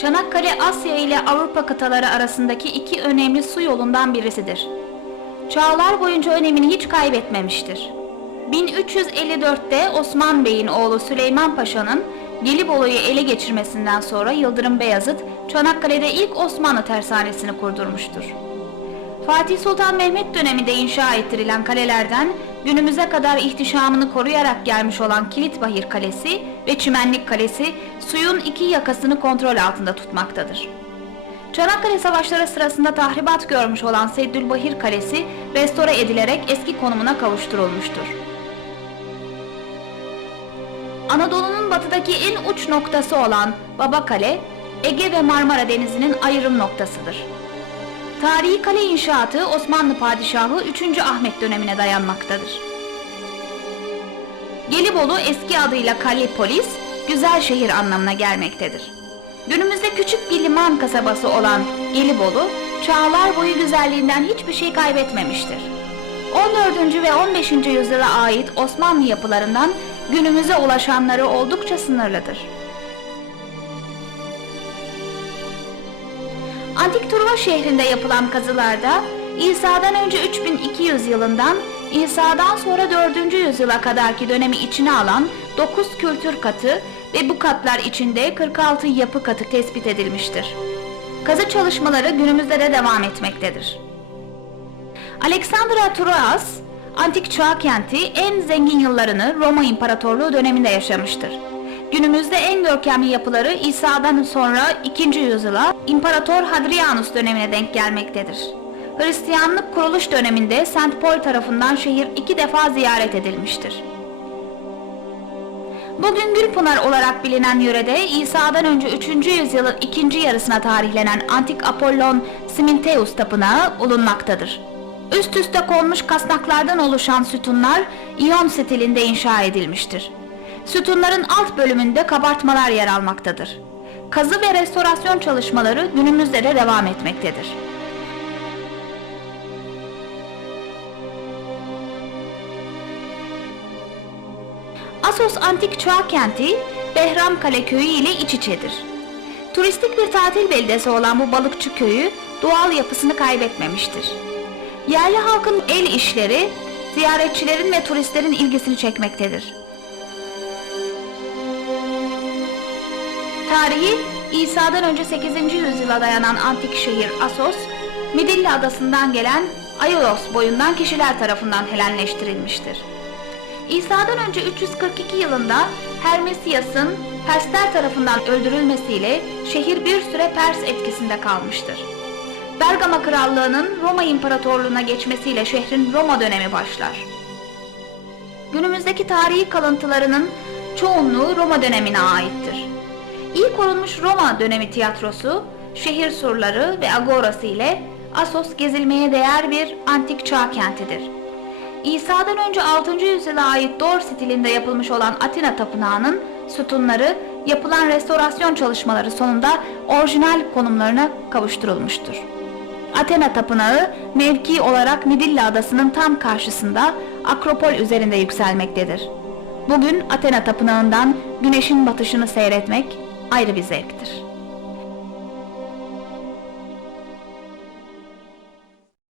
Çanakkale Asya ile Avrupa kıtaları arasındaki iki önemli su yolundan birisidir. Çağlar boyunca önemini hiç kaybetmemiştir. 1354'te Osman Bey'in oğlu Süleyman Paşa'nın Gelibolu'yu ele geçirmesinden sonra Yıldırım Beyazıt, Çanakkale'de ilk Osmanlı tersanesini kurdurmuştur. Fatih Sultan Mehmet döneminde inşa ettirilen kalelerden günümüze kadar ihtişamını koruyarak gelmiş olan Kilitbahir Kalesi ve Çimenlik Kalesi suyun iki yakasını kontrol altında tutmaktadır. Çanakkale Savaşları sırasında tahribat görmüş olan Seddülbahir Kalesi restore edilerek eski konumuna kavuşturulmuştur. Anadolu'nun batıdaki en uç noktası olan Babakale, Ege ve Marmara Denizi'nin ayrım noktasıdır. Tarihi kale inşaatı Osmanlı Padişahı 3. Ahmet dönemine dayanmaktadır. Gelibolu eski adıyla Kallipolis, güzel şehir anlamına gelmektedir. Günümüzde küçük bir liman kasabası olan Gelibolu, çağlar boyu güzelliğinden hiçbir şey kaybetmemiştir. 14. ve 15. yüzyıla ait Osmanlı yapılarından günümüze ulaşanları oldukça sınırlıdır. Antik Truva şehrinde yapılan kazılarda İsa'dan önce 3200 yılından İsa'dan sonra 4. yüzyıla kadarki dönemi içine alan 9 kültür katı ve bu katlar içinde 46 yapı katı tespit edilmiştir. Kazı çalışmaları günümüzde de devam etmektedir. Alexandra Truas, antik çağ kenti en zengin yıllarını Roma İmparatorluğu döneminde yaşamıştır. Günümüzde en görkemli yapıları İsa'dan sonra 2. yüzyıla İmparator Hadrianus dönemine denk gelmektedir. Hristiyanlık kuruluş döneminde St. Paul tarafından şehir iki defa ziyaret edilmiştir. Bugün Gülpınar olarak bilinen yörede İsa'dan önce 3. yüzyılın ikinci yarısına tarihlenen antik Apollon Smintheus tapınağı bulunmaktadır. Üst üste konmuş kasnaklardan oluşan sütunlar İyon stilinde inşa edilmiştir. Sütunların alt bölümünde kabartmalar yer almaktadır. Kazı ve restorasyon çalışmaları günümüzde de devam etmektedir. Asos Antik Çağ Kenti, Behramkale Köyü ile iç içedir. Turistik bir tatil beldesi olan bu balıkçı köyü doğal yapısını kaybetmemiştir. Yerli halkın el işleri, ziyaretçilerin ve turistlerin ilgisini çekmektedir. Tarihi İsa'dan önce 8. yüzyıla dayanan antik şehir Asos, Midilli adasından gelen Aiolos boyundan kişiler tarafından Helenleştirilmiştir. İsa'dan önce 342 yılında Hermesias'ın Persler tarafından öldürülmesiyle şehir bir süre Pers etkisinde kalmıştır. Bergama Krallığı'nın Roma İmparatorluğu'na geçmesiyle şehrin Roma dönemi başlar. Günümüzdeki tarihi kalıntılarının çoğunluğu Roma dönemine aittir. İyi korunmuş Roma dönemi tiyatrosu, şehir surları ve agorası ile Asos gezilmeye değer bir antik çağ kentidir. İsa'dan önce 6. yüzyıla ait Dor stilinde yapılmış olan Atina Tapınağı'nın sütunları yapılan restorasyon çalışmaları sonunda orijinal konumlarına kavuşturulmuştur. Athena Tapınağı mevki olarak Midilli Adası'nın tam karşısında Akropol üzerinde yükselmektedir. Bugün Athena Tapınağı'ndan güneşin batışını seyretmek ayrı bir zevktir.